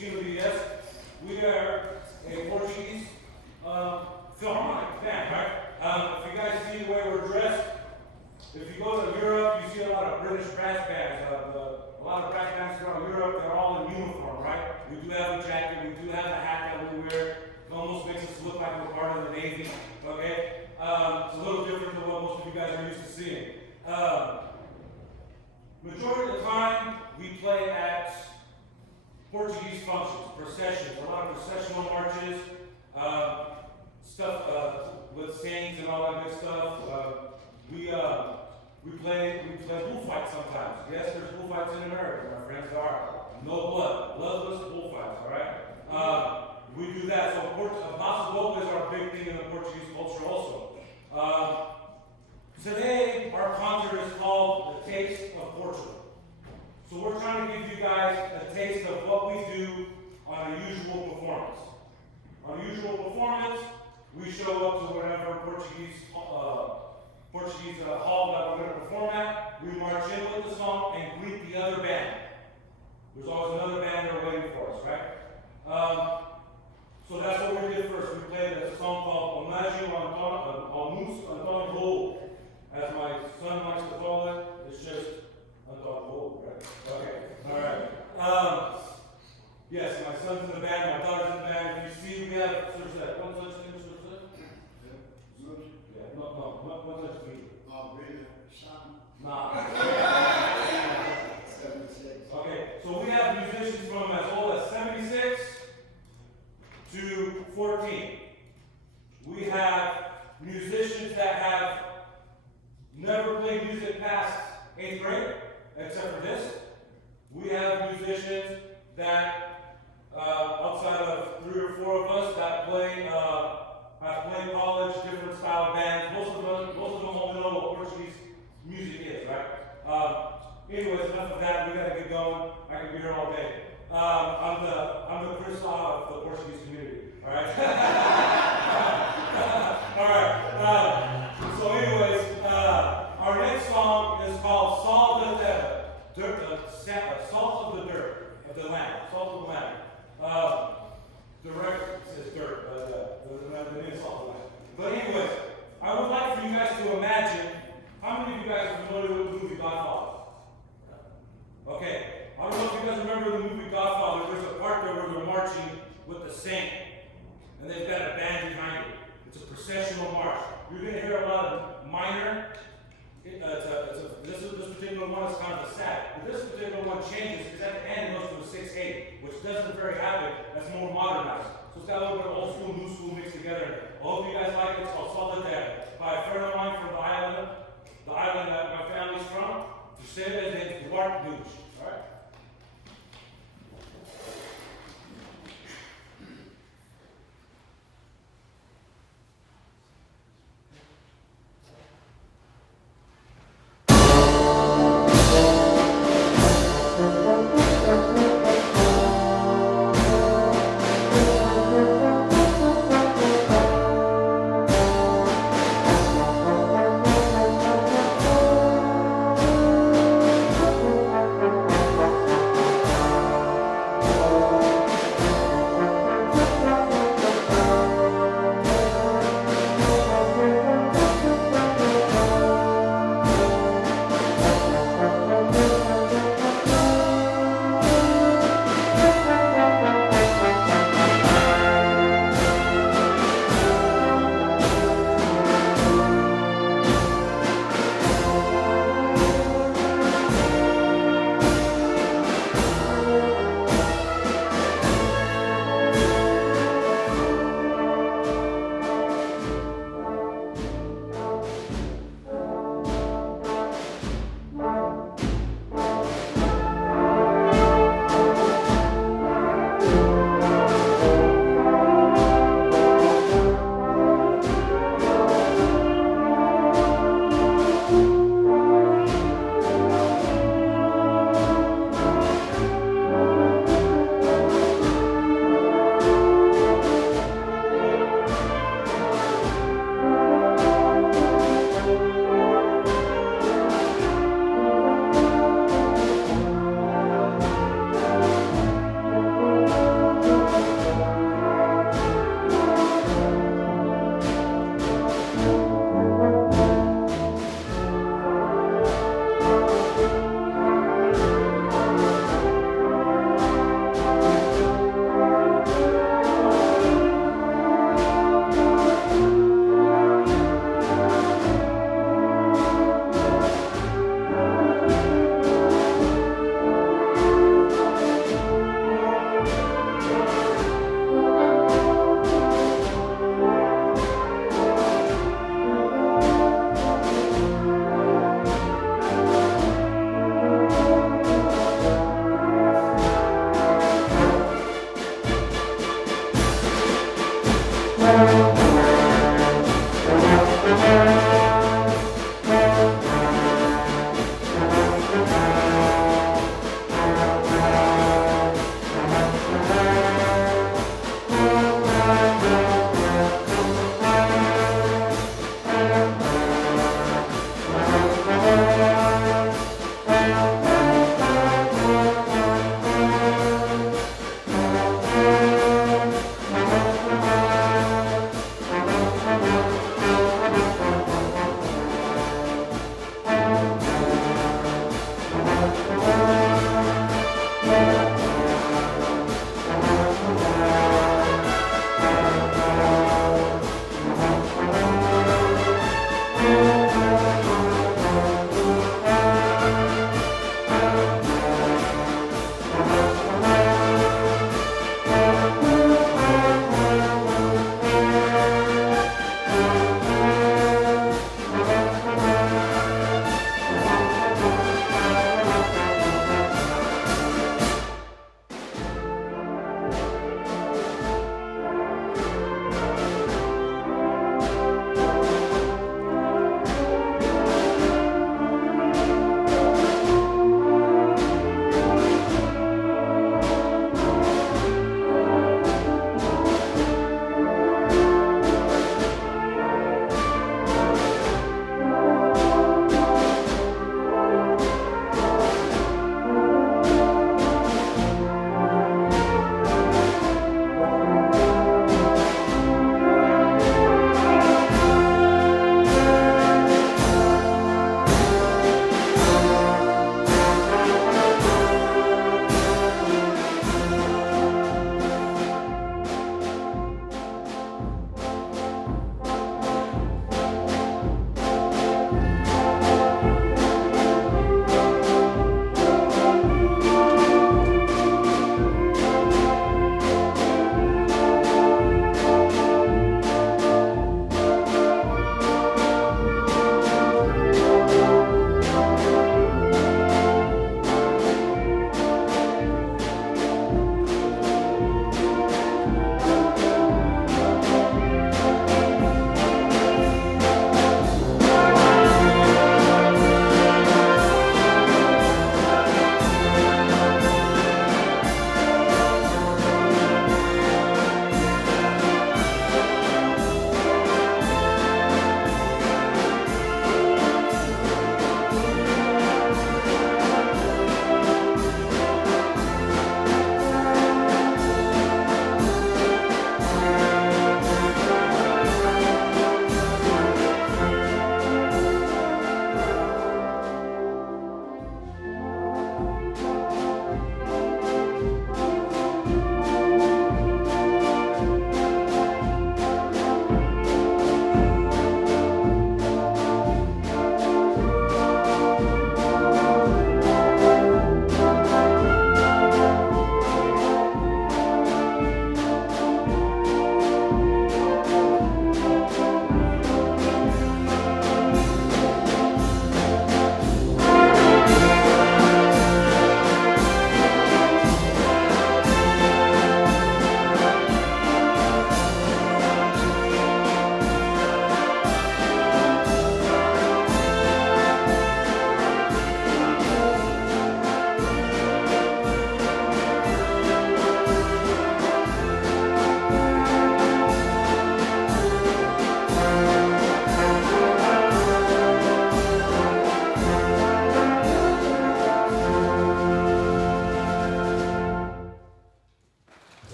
Chino DES. We are a Portuguese Philharmonic band, right? If you guys see the way we're dressed, if you go to Europe, you see a lot of British brass bands. A lot of brass bands around Europe, they're all in uniform, right? We do have a jacket, we do have a hat that we wear. It almost makes us look like we're part of the Navy, okay? It's a little different than what most of you guys are used to seeing. Majority of the time, we play at Portuguese functions, processions, a lot of processional marches, stuff with saints and all that good stuff. We play bullfights sometimes. Yes, there's bullfights in America, my friends. There are. No blood, bloodless bullfights, all right? We do that. So bossa nova is our big thing in the Portuguese culture also. Today, our concert is called The Taste of Portugal. So we're trying to give you guys a taste of what we do on a usual performance. On a usual performance, we show up to whatever Portuguese hall that we're going to perform at. We march in with the song and greet the other band. There's always another band there waiting for us, right? So that's what we did first. We played a song called Homenagem ao Raul. As my son likes to call it, it's just Raul, right? Okay, all right. Yes, my son's in the band, my daughter's in the band. If you see, we have to 14. We have musicians that have never played music past 8th grade, except for this. We have musicians that, outside of 3 or 4 of us, that play, have played college, different style bands. Most of them only know what Portuguese music is, right? Anyways, enough of that. We gotta get going. I can be here all day. I'm the Chris of the Portuguese community. All right. All right. So, anyways, our next song is called "Salt of the Terra," salt of the dirt of the land, salt of the land. Direct says dirt, but the name is salt of the land. But anyways, I would like for you guys to imagine. How many of you guys are familiar with the movie Godfather? Okay. I don't know if you guys remember the movie Godfather. There's a part there where they're marching with the saint, and they've got a band behind it. It's a processional march. You're going to hear a lot of minor. This particular one is kind of a sad. But this particular one changes because at the end it goes to a 6/8, which doesn't very happen. That's more modernized. So it's got a little bit of old school, new school mixed together. I hope you guys like it. It's called Southland by a friend of mine from the island that my family's from. To say that it's Duarte. All right.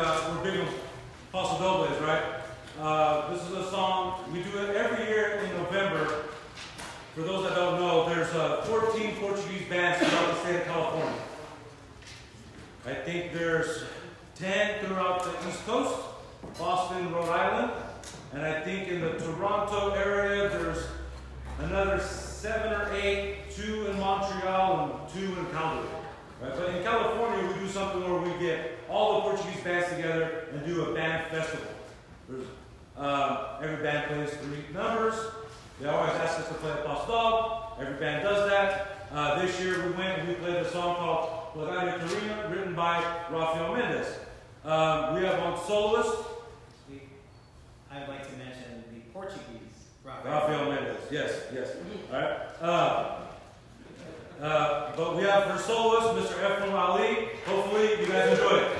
we're big on Pascoal, right? This is a song, we do it every year in November. For those that don't know, there's 14 Portuguese bands throughout the state of California. I think there's 10 throughout the East Coast, Boston, Rhode Island, and I think in the Toronto area there's another 7 or 8, 2 in Montreal and 2 in Calgary. Right? But in California we do something where we get all the Portuguese bands together and do a band festival. There's, every band plays 3 numbers. They always ask us to play a Pascoal. Every band does that. This year we went and we played a song called Plegaria, Taurina, written by Rafael Mendez. We have one soloist. I'd like to mention the Portuguese Rafael Mendez, yes. All right. But we have for soloist, Mr. Efron Ali. Hopefully you guys enjoy it.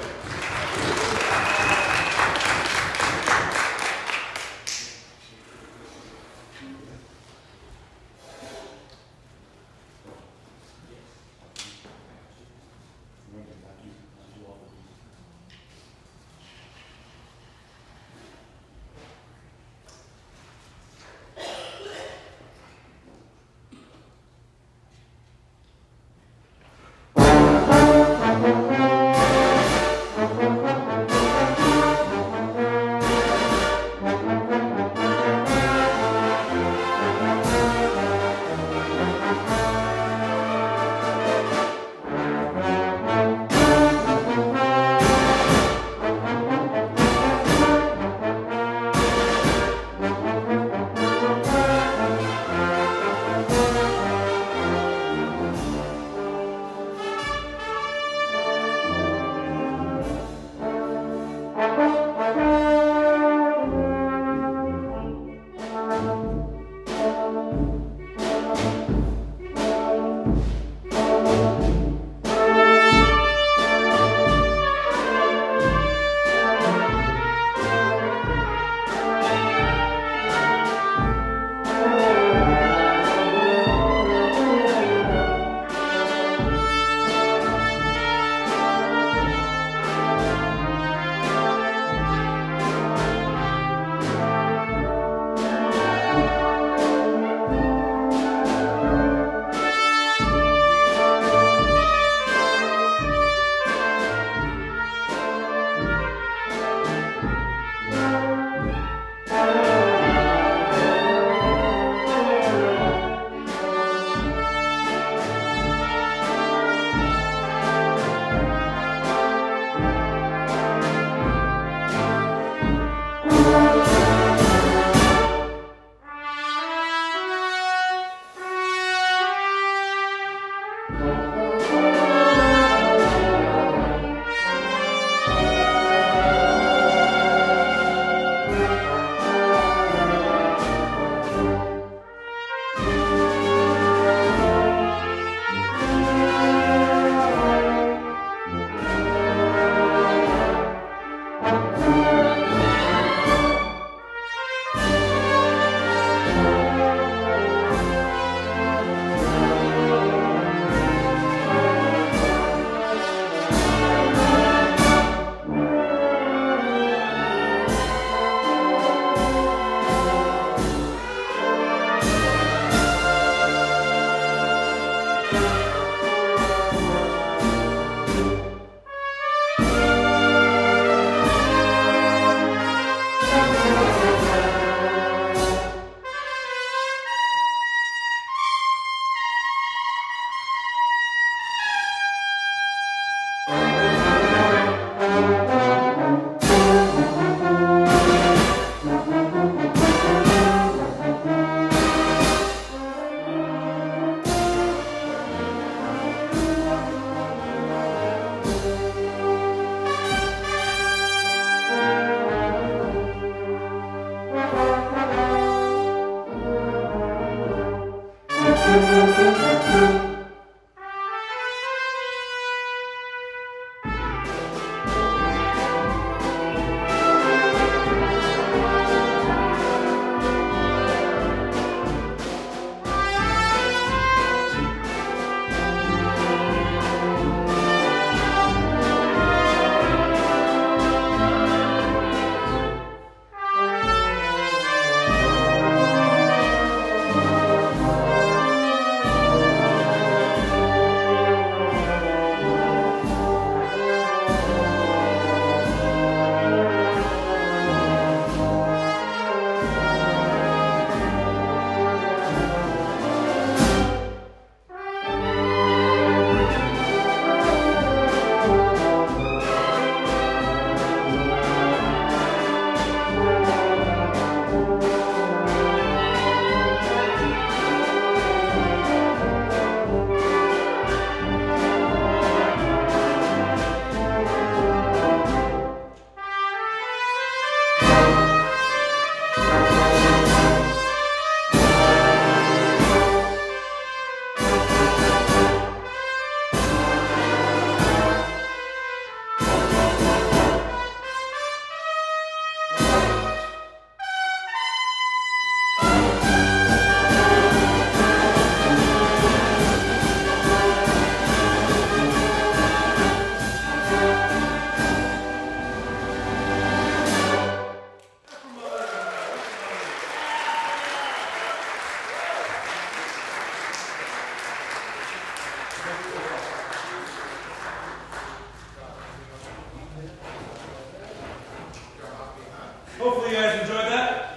Hopefully you guys enjoyed that.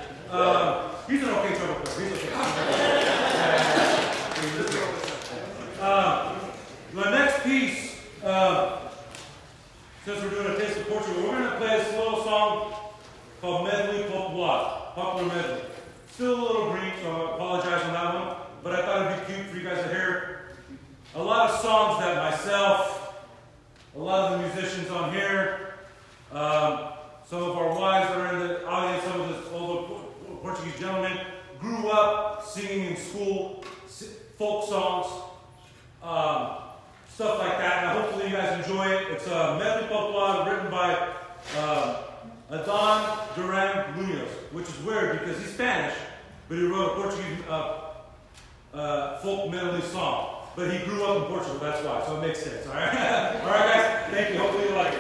He's an okay trumpet player. He's okay. The next piece, since we're doing a taste of Portugal, we're going to play this little song called Medley Popular Medley. Still a little green, so I apologize on that one, but I thought it'd be cute for you guys to hear. A lot of songs that myself, a lot of the musicians on here, some of our wives that are in the audience, some of the older Portuguese gentlemen, grew up singing in school, folk songs, stuff like that. And hopefully you guys enjoy it. It's a Medley Popular written by Adon Duran Munoz, which is weird because he's Spanish, but he wrote a Portuguese folk medley song. But he grew up in Portugal, that's why, so it makes sense. All right, all right, guys. Thank you. Hopefully you like it.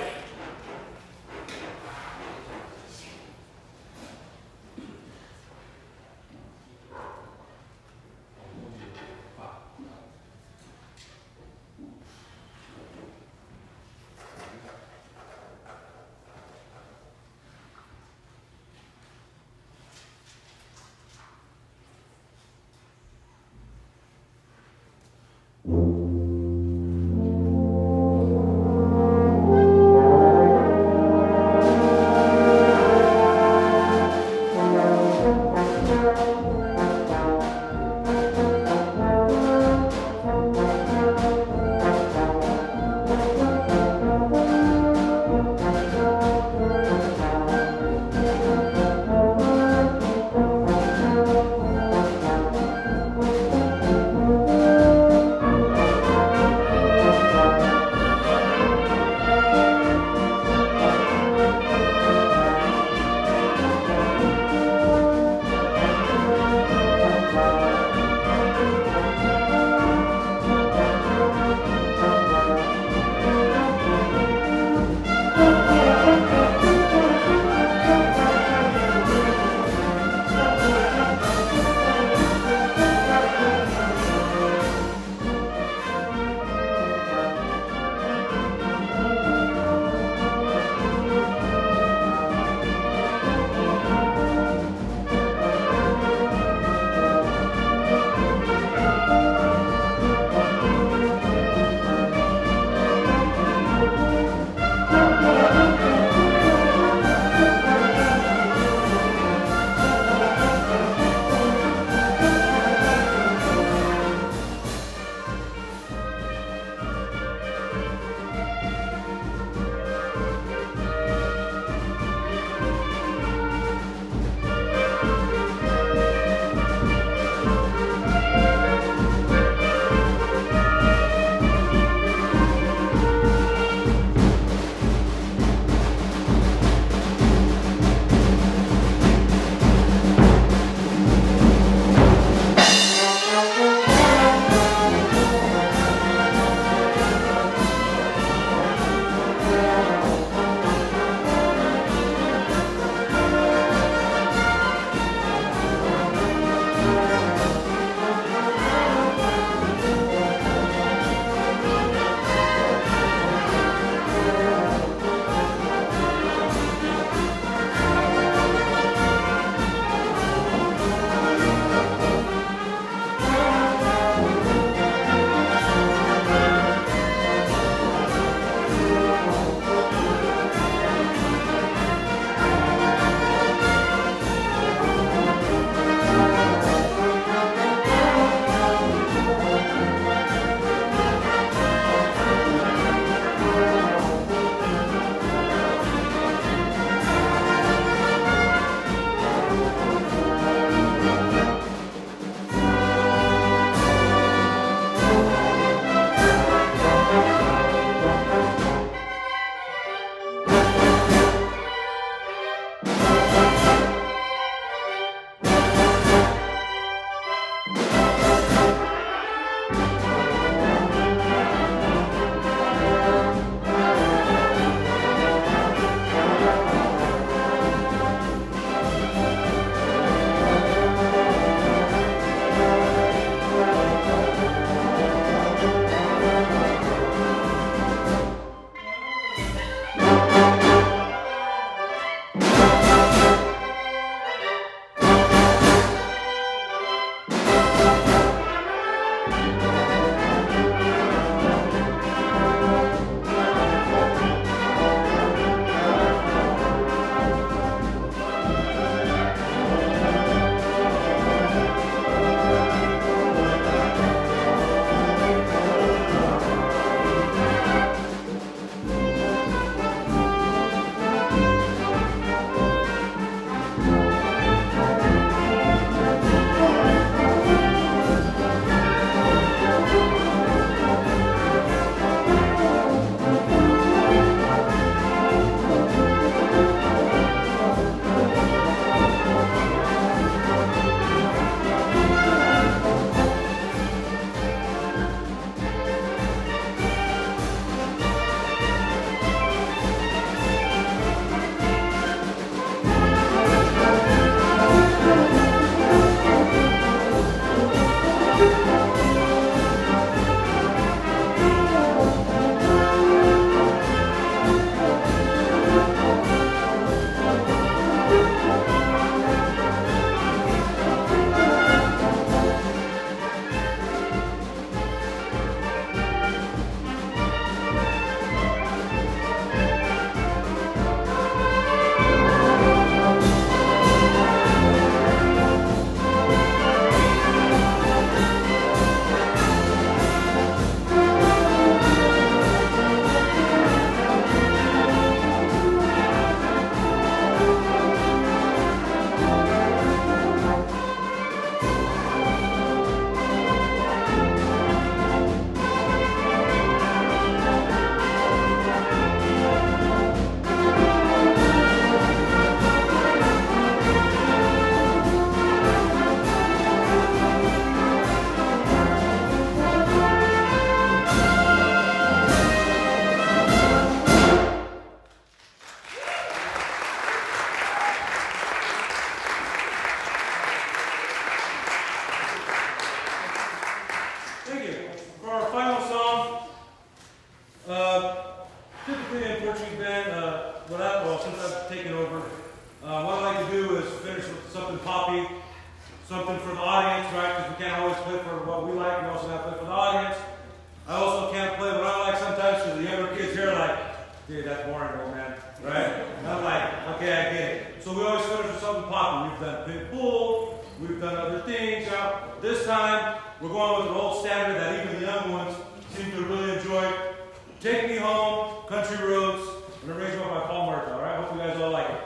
taking over. What I like to do is finish with something poppy, something for the audience, right? Because we can't always play for what we like, we also have to play for the audience. I also can't play what I like sometimes because the younger kids here are like, dude, that's boring, old man, right? And I'm like, okay, I get it. So we always finish with something poppy. We've done Pink Pool, we've done other things. Now, this time, we're going with an old standard that even the young ones seem to really enjoy. Take Me Home, Country Roads, an arrangement by Murtha, all right? Hope you guys all like it.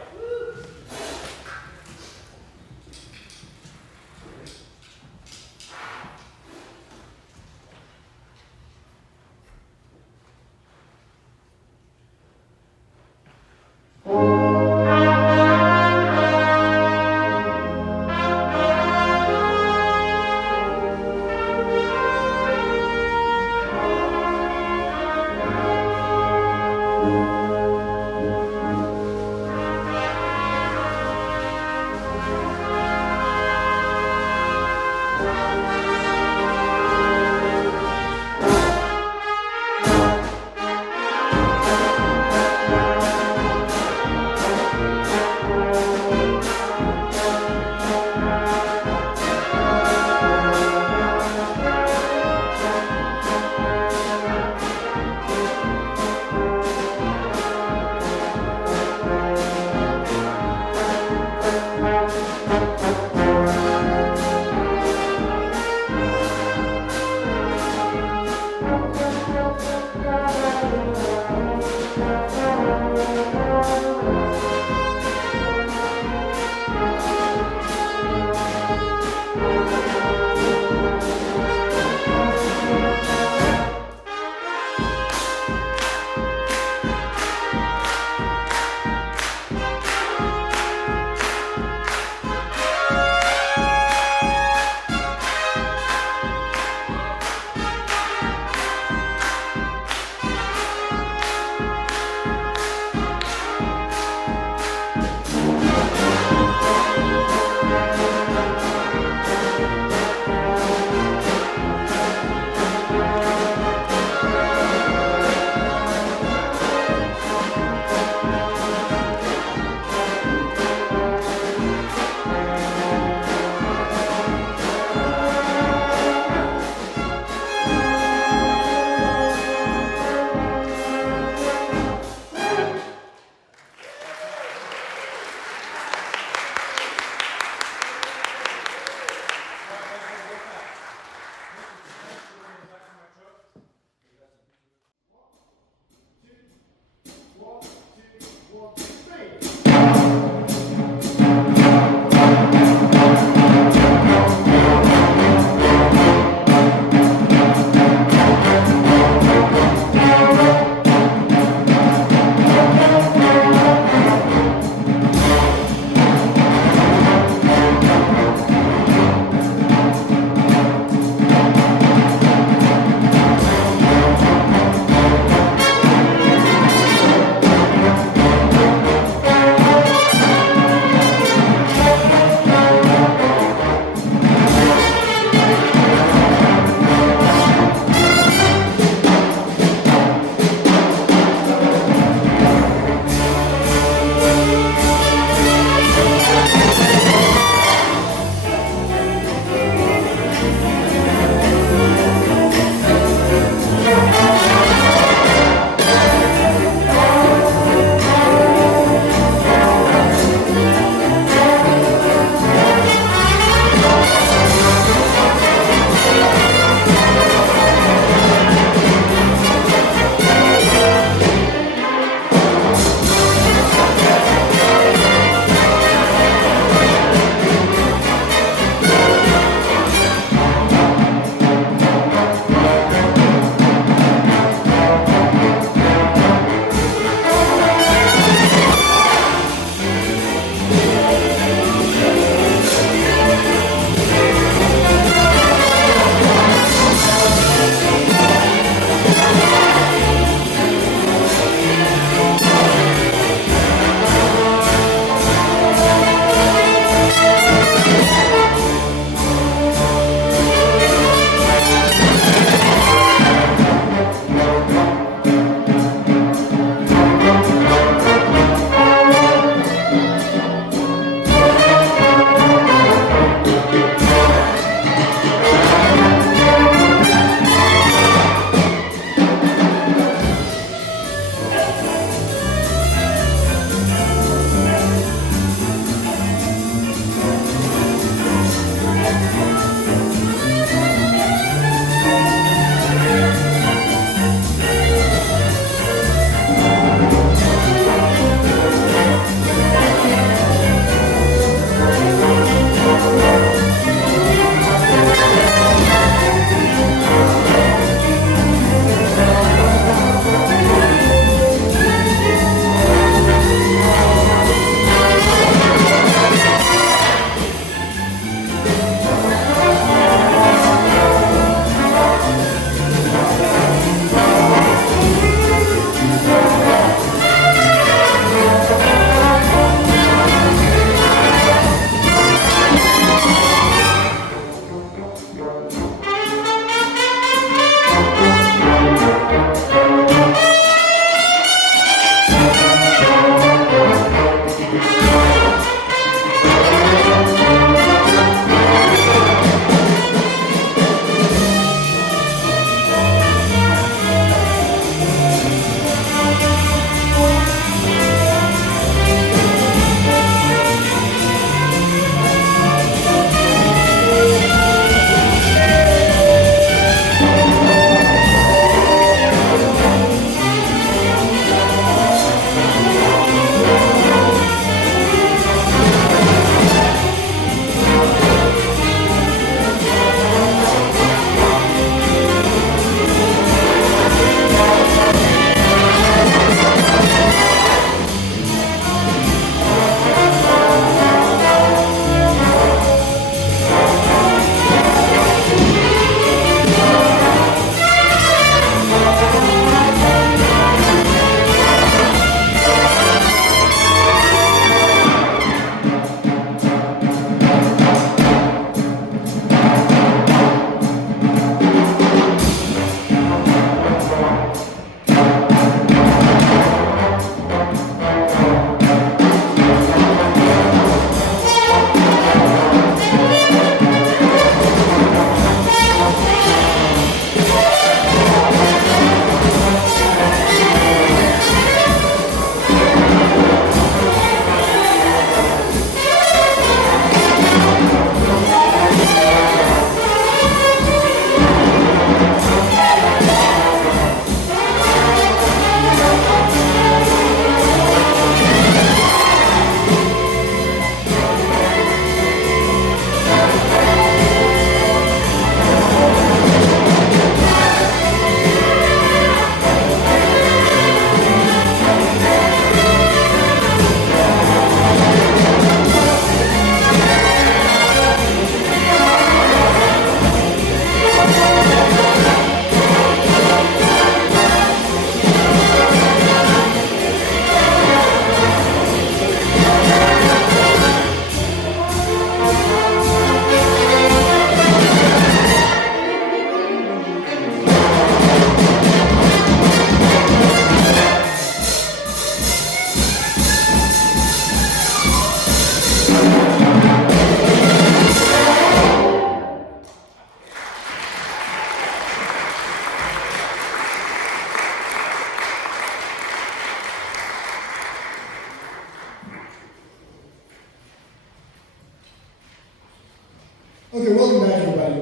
Okay, welcome back everybody.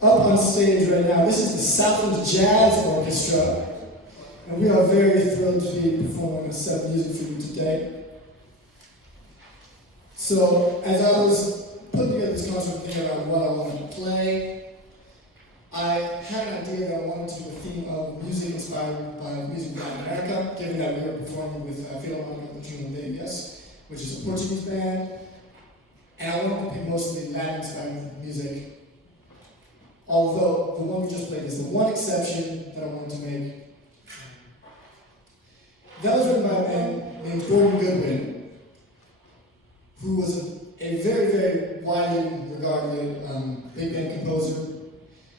Up on stage right now, this is the Southland Jazz Orchestra, and we are very thrilled to be performing a set of music for you today. So, as I was putting together this concert thinking about what I wanted to play, I had an idea that I wanted to do a theme of music inspired by music in Latin America, given that we were performing with Filarmonica, the Chino DES, which is a Portuguese band, and I wanted to pick mostly Latin-inspired music. Although the one we just played is the one exception that I wanted to make. That was written by a man named Goodwin, who was a very, very widely regarded big band composer.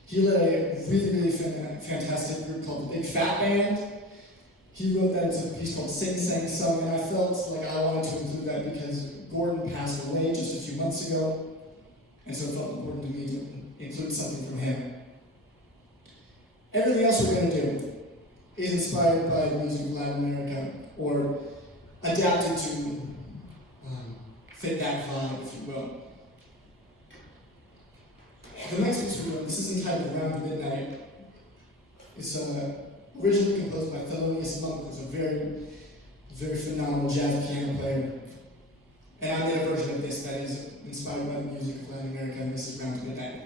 He led a really, really fantastic group called the Big Fat Band. He wrote that as a piece called Sing Sang Sung, and I felt like I wanted to include that because Gordon passed away just a few months ago, and so it felt important to me to include something from him. Everything else we're going to do is inspired by the music of Latin America, or adapted to fit that vibe, if you will. The next piece we're doing, this is entitled Around Midnight. It's originally composed by Thelonious, who's a very, very phenomenal jazz piano player. And I made a version of this that is inspired by the music of Latin America, and this is Around Midnight.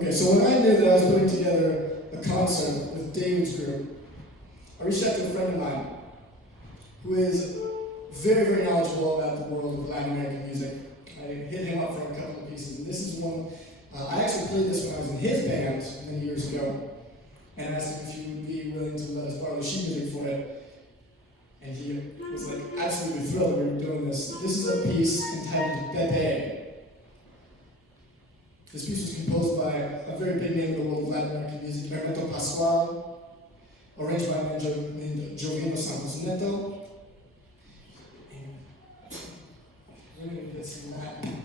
Okay, so when I knew that I was putting together a concert with David's group, I reached out to a friend of mine who is very, very knowledgeable about the world of Latin American music. I hit him up for a couple of pieces, and this is one, I actually played this when I was in his band many years ago, and asked him if he would be willing to let us borrow the sheet music for it. And he was like absolutely thrilled that we were doing this. This is a piece entitled Bebe. This piece was composed by a very big name in the world of Latin American music, Hermeto Pascoal, arranged by a man named Jovino Santos Neto. And really get some Latin.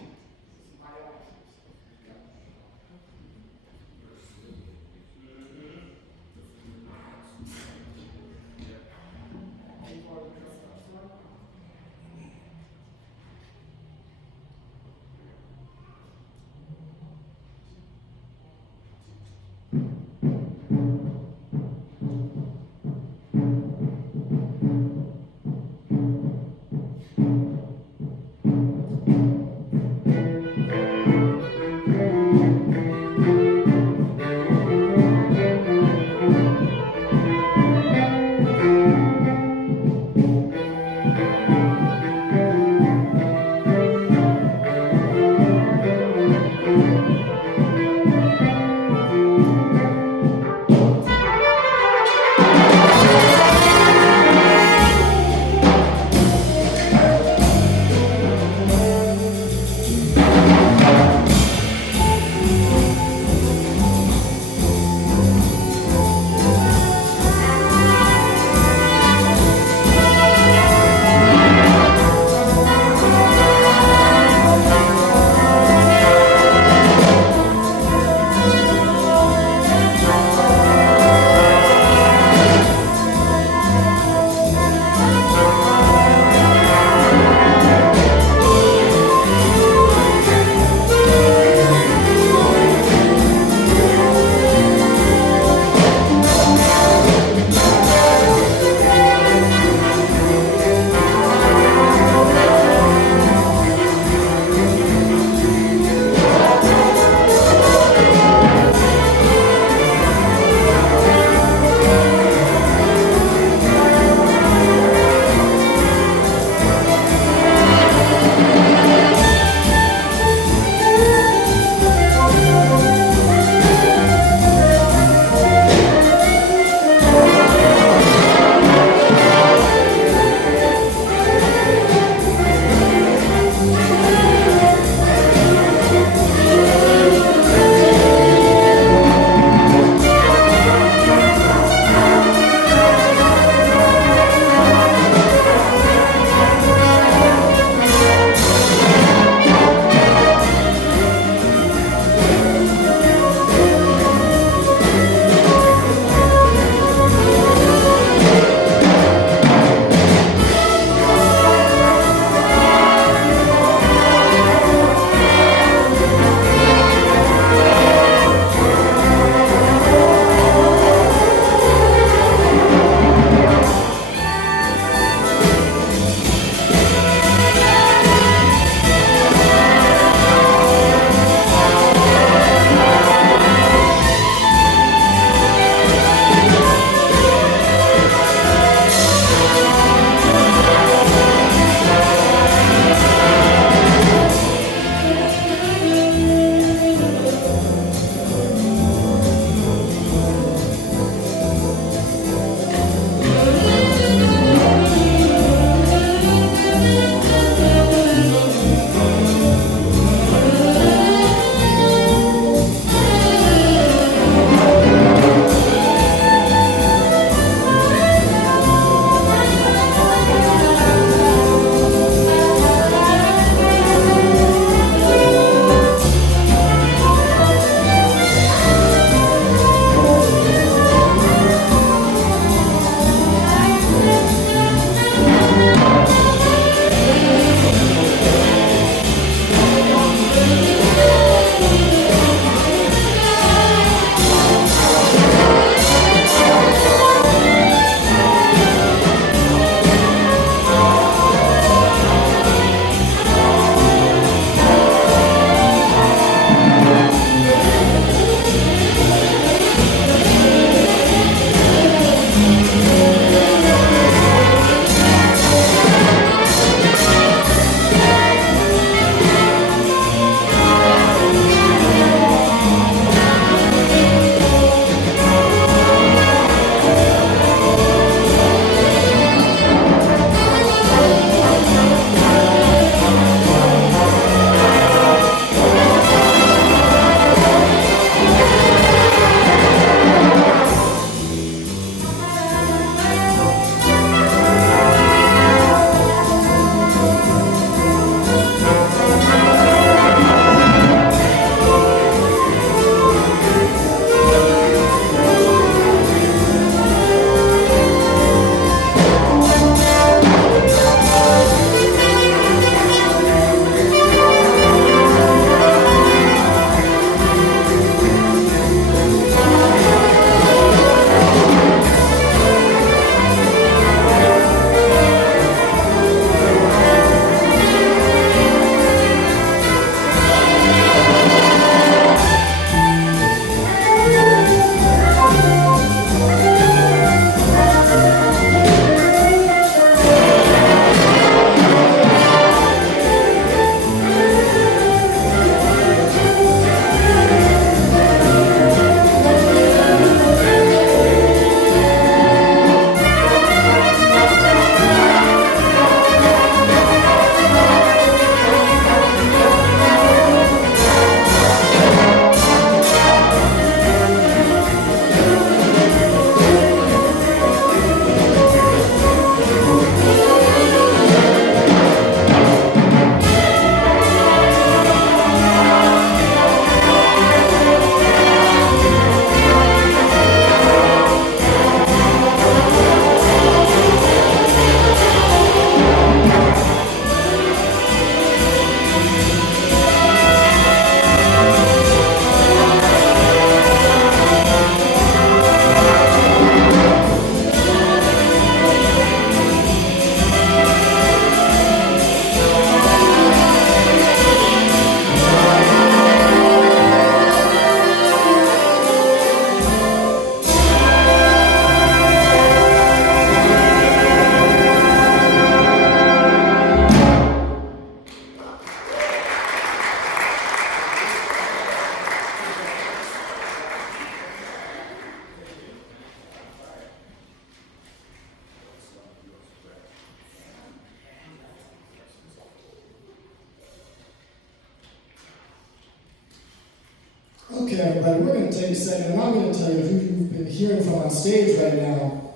Okay, everybody, we're going to take a second, and I'm going to tell you who you've been hearing from on stage right now.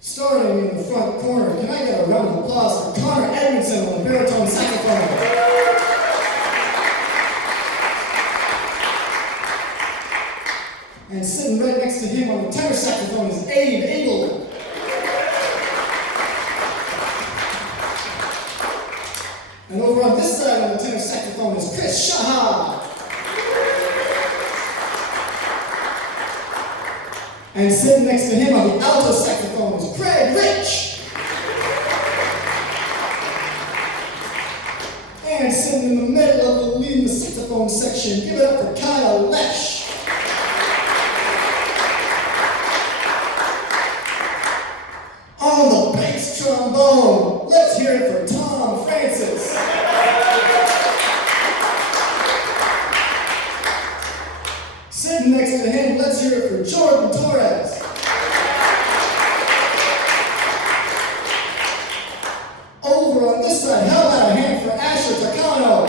Starting in the front corner, can I get a round of applause for Connor Edmondson on the baritone saxophone? And sitting right next to him on the tenor saxophone is Abe Abel. And over on this side on the tenor saxophone is Chris Shaha. And sitting next to him on the alto saxophone is Craig Rich. And sitting in the middle of the leading the saxophone section, give it up for Kyle Lesh. On the bass trombone, let's hear it for Tom Francis. Sitting next to him, let's hear it for Jordan Torres. Over on this side, how about a hand for Asher Takano?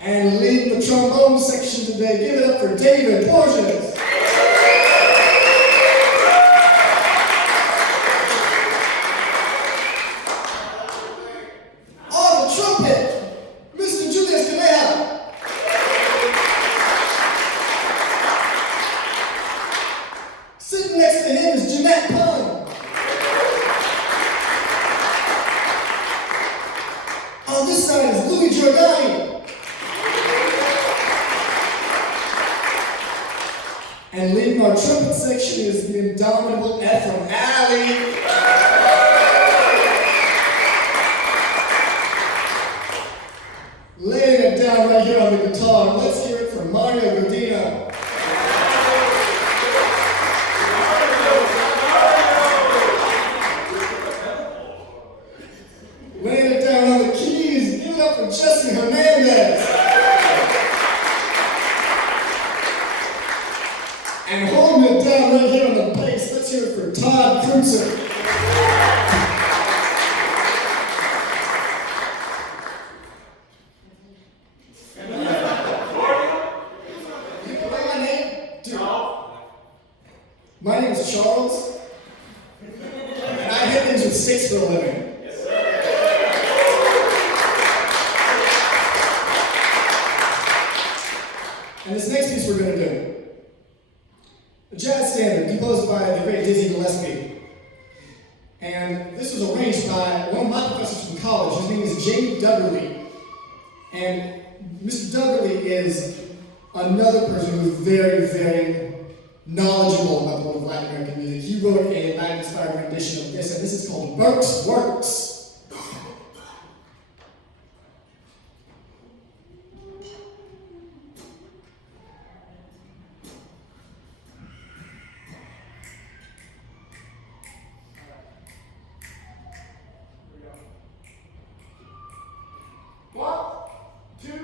And leading the trombone section today, give it up for David Borges. On the trumpet, Mr. Julius Canea. Sitting next to him is Jeanette Pun. On this side is Louis Giordani. And leading our trumpet section is the indomitable Ephraim Alley. Laying it down right here on the guitar, let's hear it from Mario Godino. Laying it down on the keys, give it up for Jesse Hernandez. And holding it down right here on the bass, let's hear it for Todd Krutzer. My name is Charles, and I hit things with sticks for a living. Yes, sir. And this next piece we're going to do, a jazz standard composed by the great Dizzy Gillespie. And this was arranged by one of my professors from college. His name is J. Dubberly. And Mr. Dubberly is another person who is very, very knowledgeable about the world of Latin American music. He wrote a Latin-inspired rendition of this, and this is called Birk's Works. One, two, three.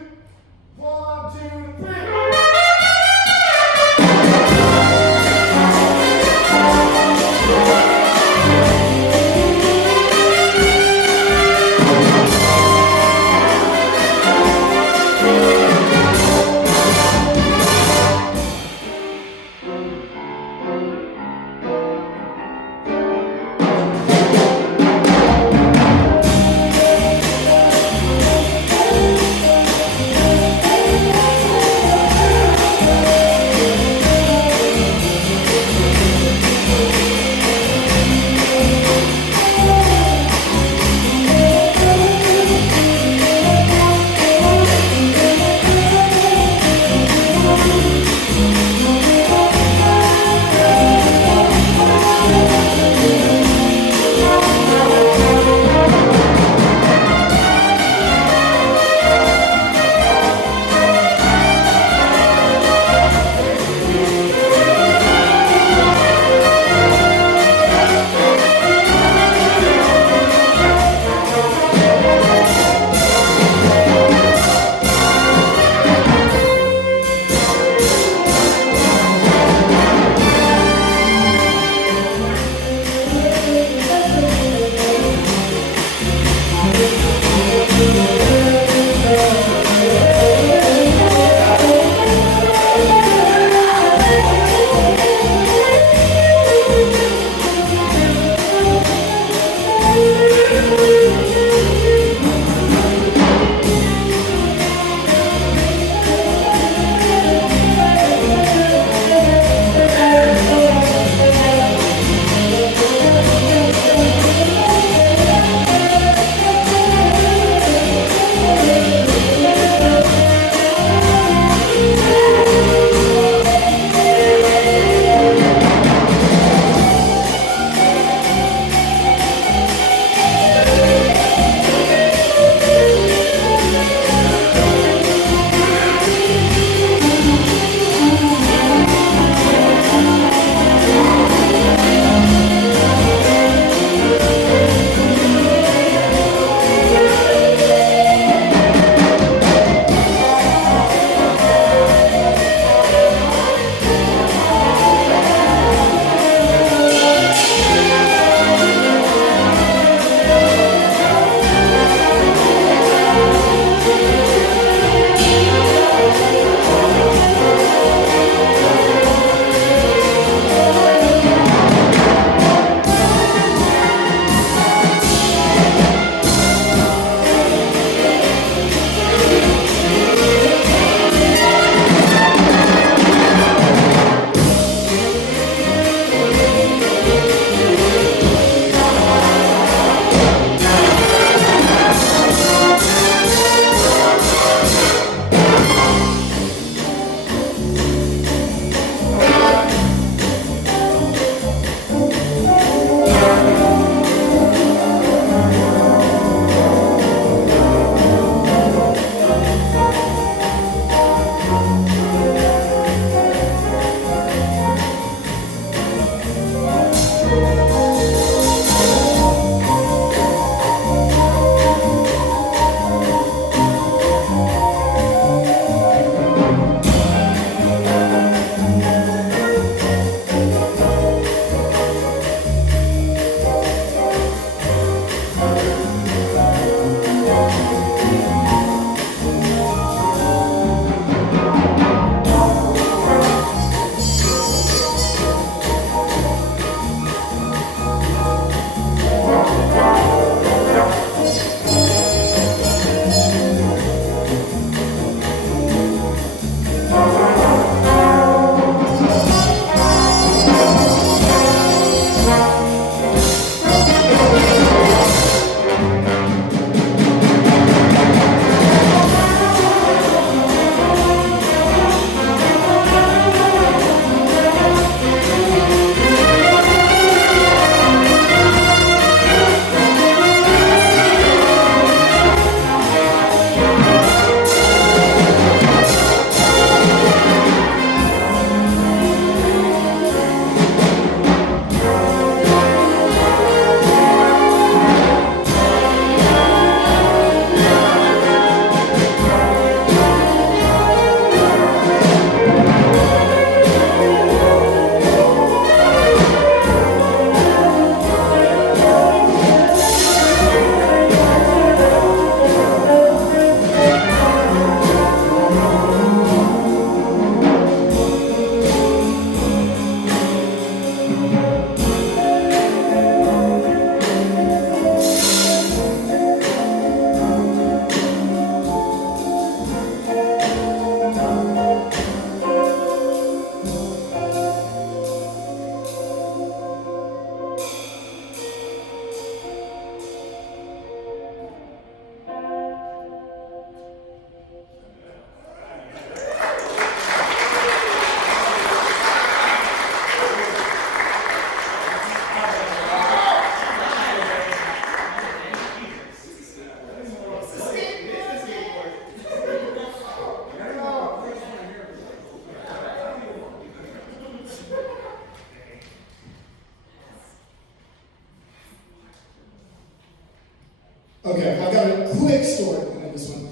quick story on this one.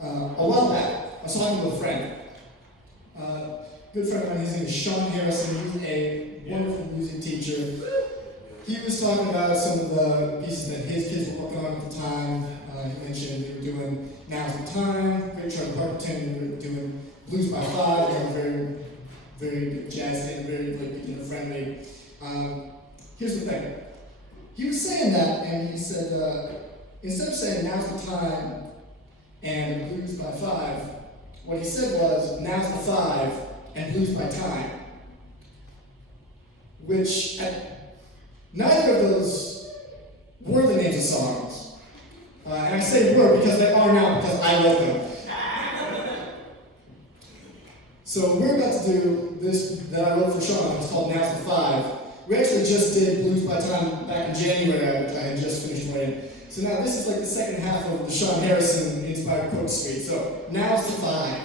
A while back, I was talking to a friend. Good friend of mine, his name is Sean Harrison. He's a wonderful music teacher. He was talking about some of the pieces that his kids were working on at the time. He mentioned they were doing Now's the Time, Great Charlie Parker 10, they were doing Blues by Five, they were very, very jazzy and very beginner friendly. Here's the thing. He was saying that, and he said, instead of saying Now's the Time and Blues by Five, what he said was Now's the Five and Blues by Time. Which, neither of those were the names of songs. And I say were because they are now because I wrote them. So we're about to do this that I wrote for Sean. It's called Now's the Five. We actually just did Blues by Time back in January, which I had just finished writing. So now this is like the second half of the Sean Harrison inspired quote suite. So Now's the Five.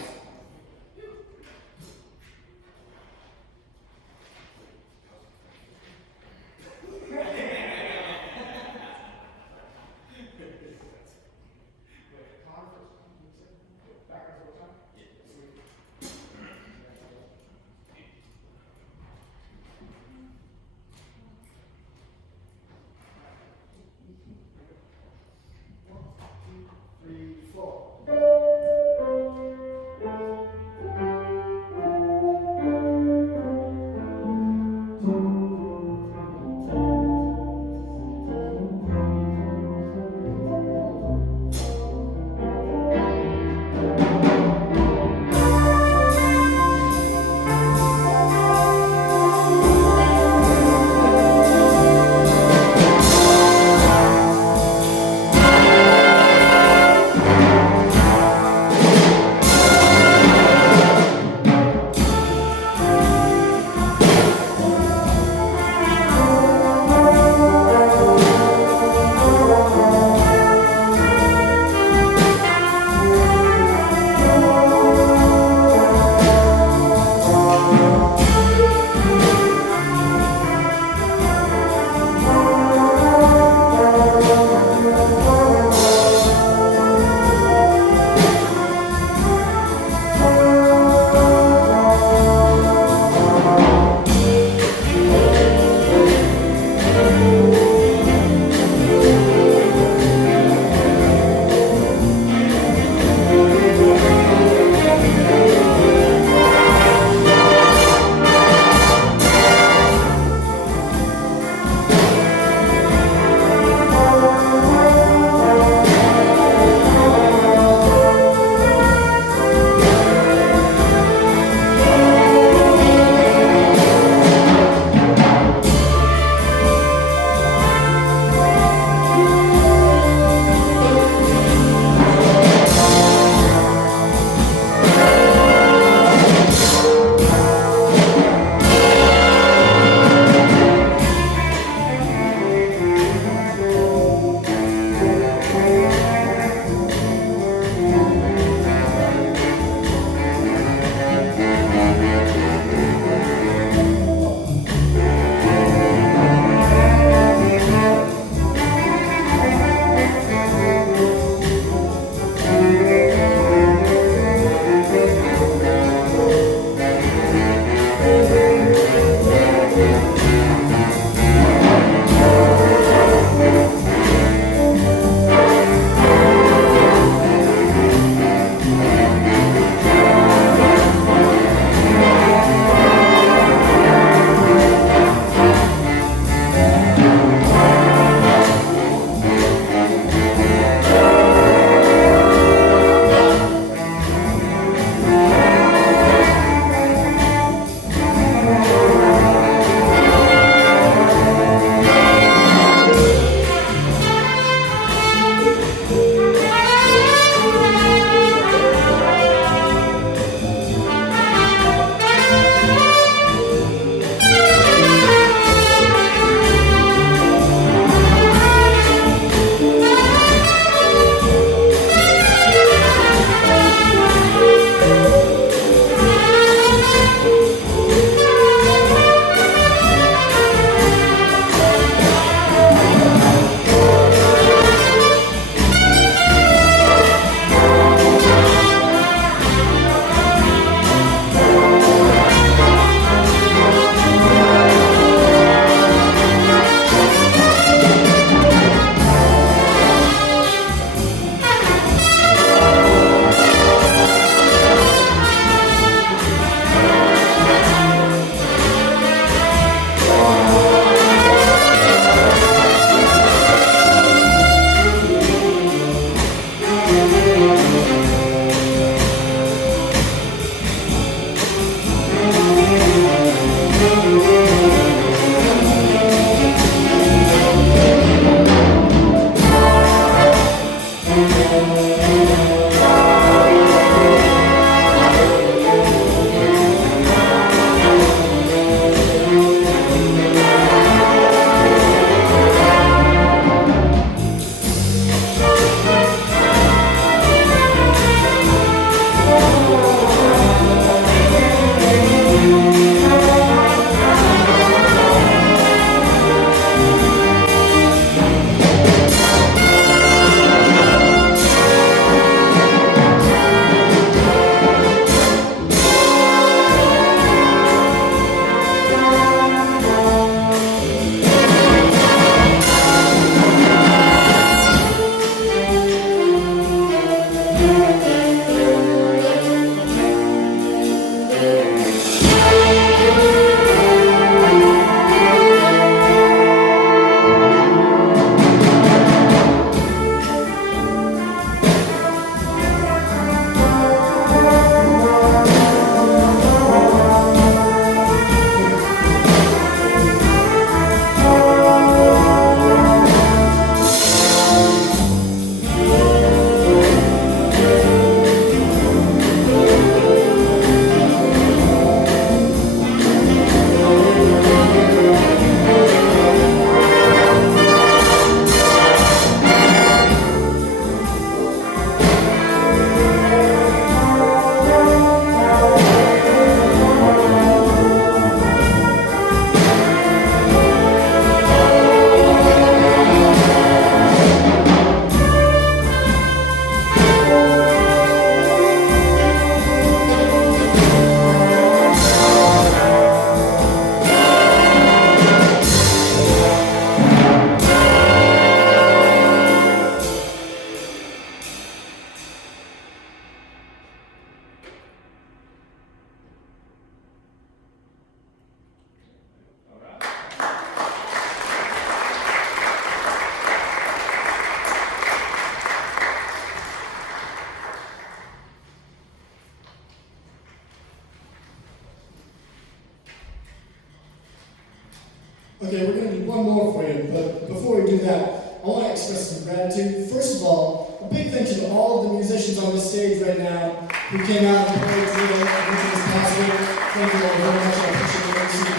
Okay, we're going to do one more for you, but before we do that, I want to express some gratitude. First of all, a big thank you to all of the musicians on the stage right now who came out and played today and making this possible. Thank you all very much. I appreciate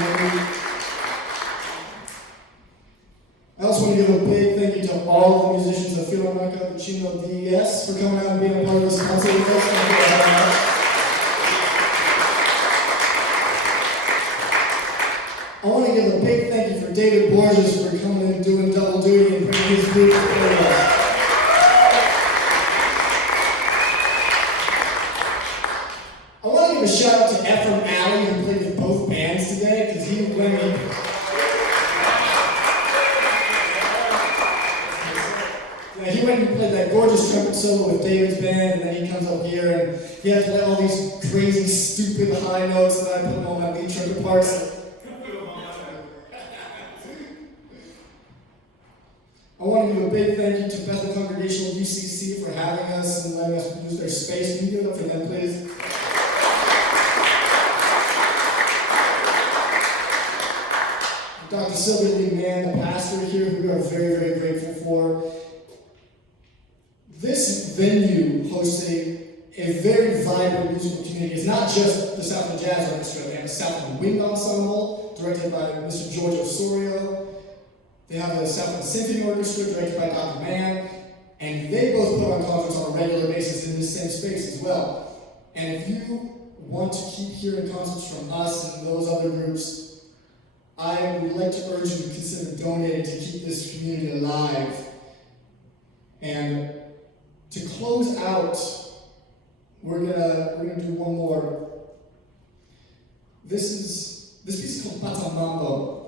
everything. I also want to give a big thank you to all of the musicians of Filarmonica and Chino DES for coming out and being a part of this concert with us. Thank you all very much. I want to give a big thank you for David Borges for coming in and doing double duty and bringing his group to play us. I want to give a shout out to Ephraim Alley who played with both bands today because he went in. He went and played that gorgeous trumpet solo with David's band, and then he comes up here and he has to play all these crazy, stupid high notes that I put in all my lead trumpet parts. I want to give a big thank you to Bethel Congregational UCC for having us and letting us use their space. Can you give it up for them, please? Dr. Sylvia Lee Mann, the pastor here, who we are very, very grateful for. This venue hosts a very vibrant musical community. It's not just the Southland Jazz Orchestra. They have a Southland Wind Ensemble, directed by Mr. George Osorio. They have the Southland Symphony Orchestra, directed by Dr. Mann, and they both put on concerts on a regular basis in this same space as well. And if you want to keep hearing concerts from us and those other groups, I would like to urge you to consider donating to keep this community alive. And to close out, we're gonna do one more. This piece is called Batamambo.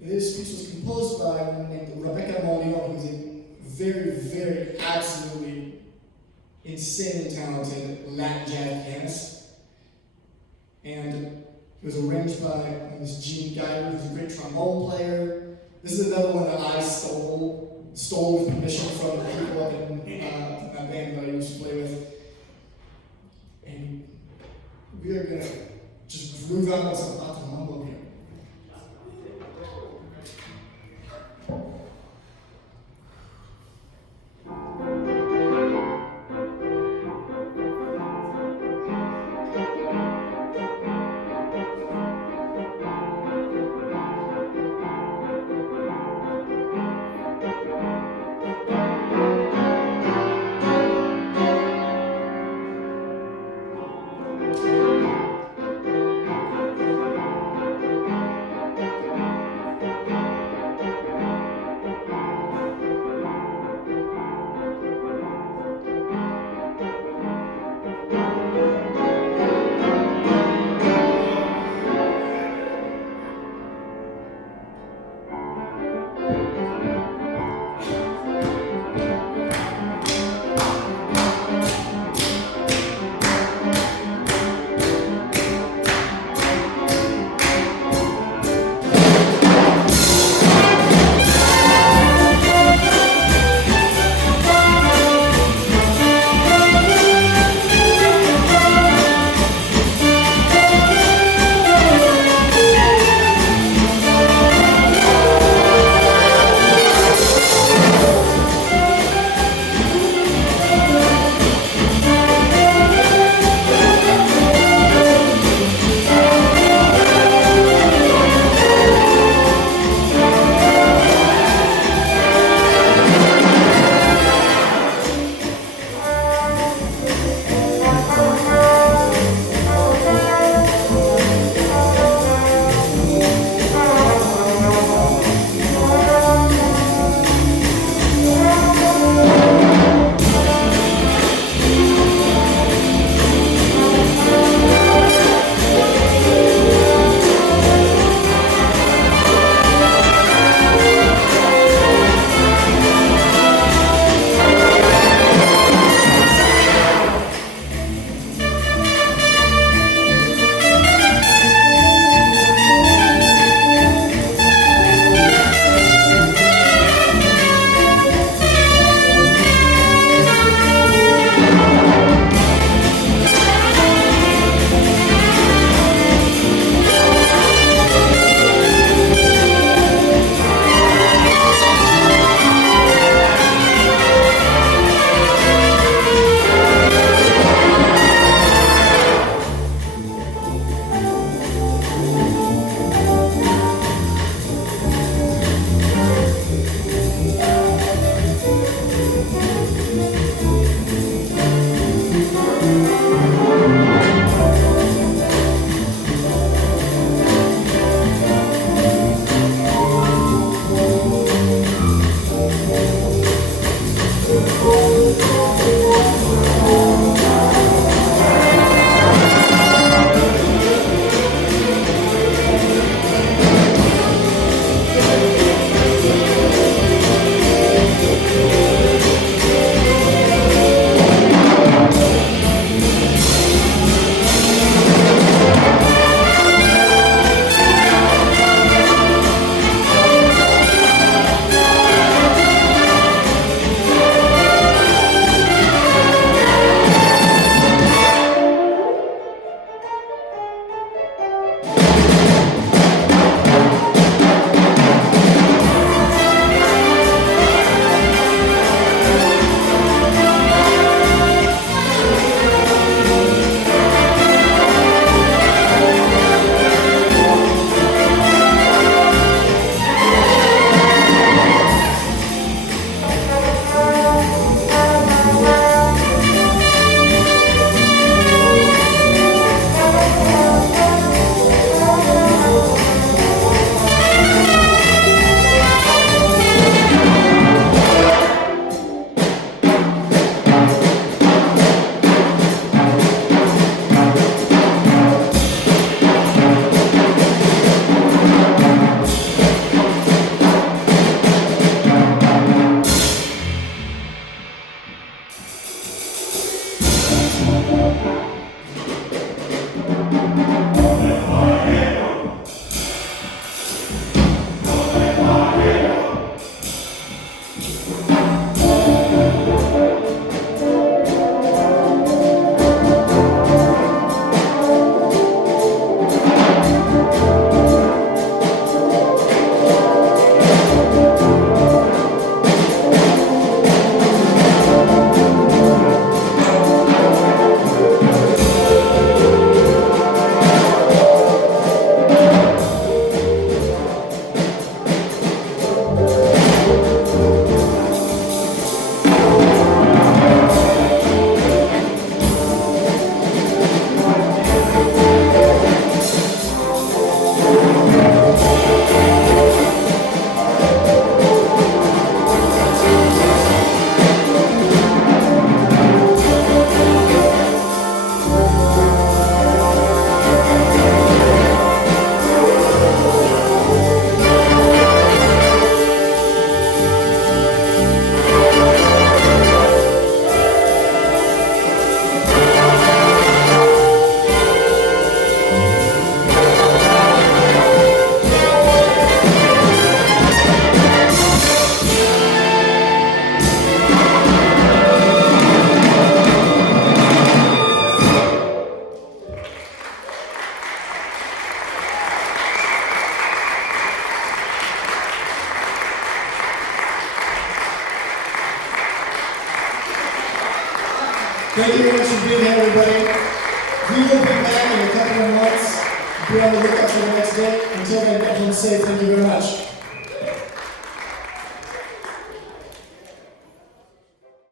This piece was composed by a woman named Rebecca Molion, who's a very, very, absolutely insanely talented Latin jazz pianist. And it was arranged by Miss Jean Geiger, who's a great trombone player. This is another one that I stole with permission from the people up in that band that I used to play with. And we are gonna just groove out on some Batamambo here. Thank you very much for being here, everybody. We will be back in a couple of months. Be on the lookout for the next day. Until then, everyone safe. Thank you very much.